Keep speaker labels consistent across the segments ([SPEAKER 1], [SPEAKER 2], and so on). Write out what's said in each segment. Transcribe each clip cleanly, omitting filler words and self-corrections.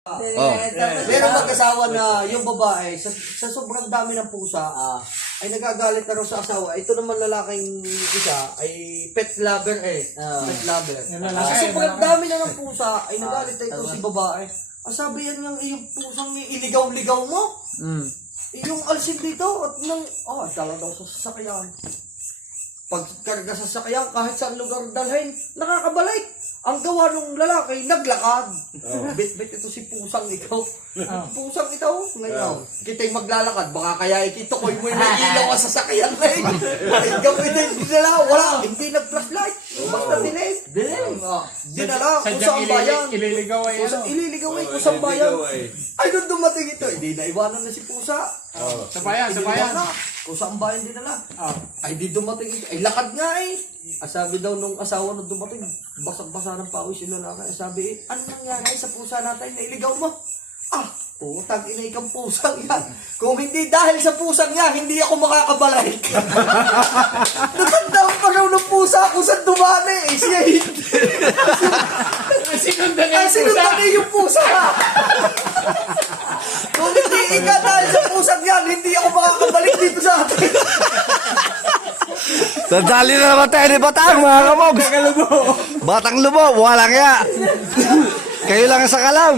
[SPEAKER 1] Meron mag-asawa na yung babae, sa sobrang dami ng pusa, ay nagagalit na raw sa asawa. Ito naman lalaking isa ay pet lover pet lover. Sa sobrang dami na ng pusa, ay nagalit na ito si babae. Sabi yan nga, yung pusang iligaw-ligaw mo. Yung alsin dito, at nang, dala daw sa sasakyan. Pagkarga sa sasakyan, kahit saan lugar dalhin, nakakabalik. Ang gawa ng lalaki, naglakad. Bit-bit ito si pusang ito. Pusang ito, ngayon. Kita'y maglalakad, baka kaya ikito ko mo may ilaw sa sasakyan na eh. Ay, gamitin, dinala, wala, hindi nag-flashlight. Basta dinig. Dinala, kusang bayan.
[SPEAKER 2] Ililigaw ay ano?
[SPEAKER 1] Ililigaw ay kusang bayan. Ay, doon dumating ito. Hindi na iwanan na si pusa.
[SPEAKER 2] Sa bayan.
[SPEAKER 1] Kusang bayan dinala. Ay, di dumating ito. Ay, lakad nga eh. Sabi daw nung asawa nung dumating, basag-basa ng pawis yung lalaki. Sabi, ano nangyari sa pusa natin? Nailigaw mo? Putang ina ikang pusang yan. Kung hindi dahil sa pusang yan, hindi ako makakabalik. Natandaan pa raw ng pusa kung saan dumani eh. Siya hindi.
[SPEAKER 2] Sinundan
[SPEAKER 1] Sinundan yung pusa. Kung hindi ika dahil sa pusang yan, hindi ako makakabalik dito sa atin.
[SPEAKER 3] Nadali na naman tayo ni Batang, mga kamogs. Batang lubo, walang ya. Kayo lang sa kalam.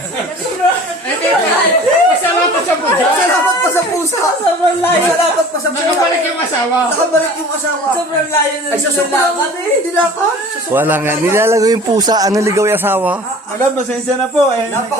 [SPEAKER 2] Masama pa sa pusa.
[SPEAKER 1] Salamat pa sa pusa.
[SPEAKER 4] Sobrang layo.
[SPEAKER 1] Salamat pa sa pusa.
[SPEAKER 2] Nakabalik yung asawa.
[SPEAKER 1] Nakabalik yung asawa.
[SPEAKER 4] Sobrang layo na
[SPEAKER 1] Ay, sa sobrang dilakad.
[SPEAKER 3] Walang ya. Nilalago yung pusa, ano ligaw yung asawa.
[SPEAKER 4] Agad, masensya na po.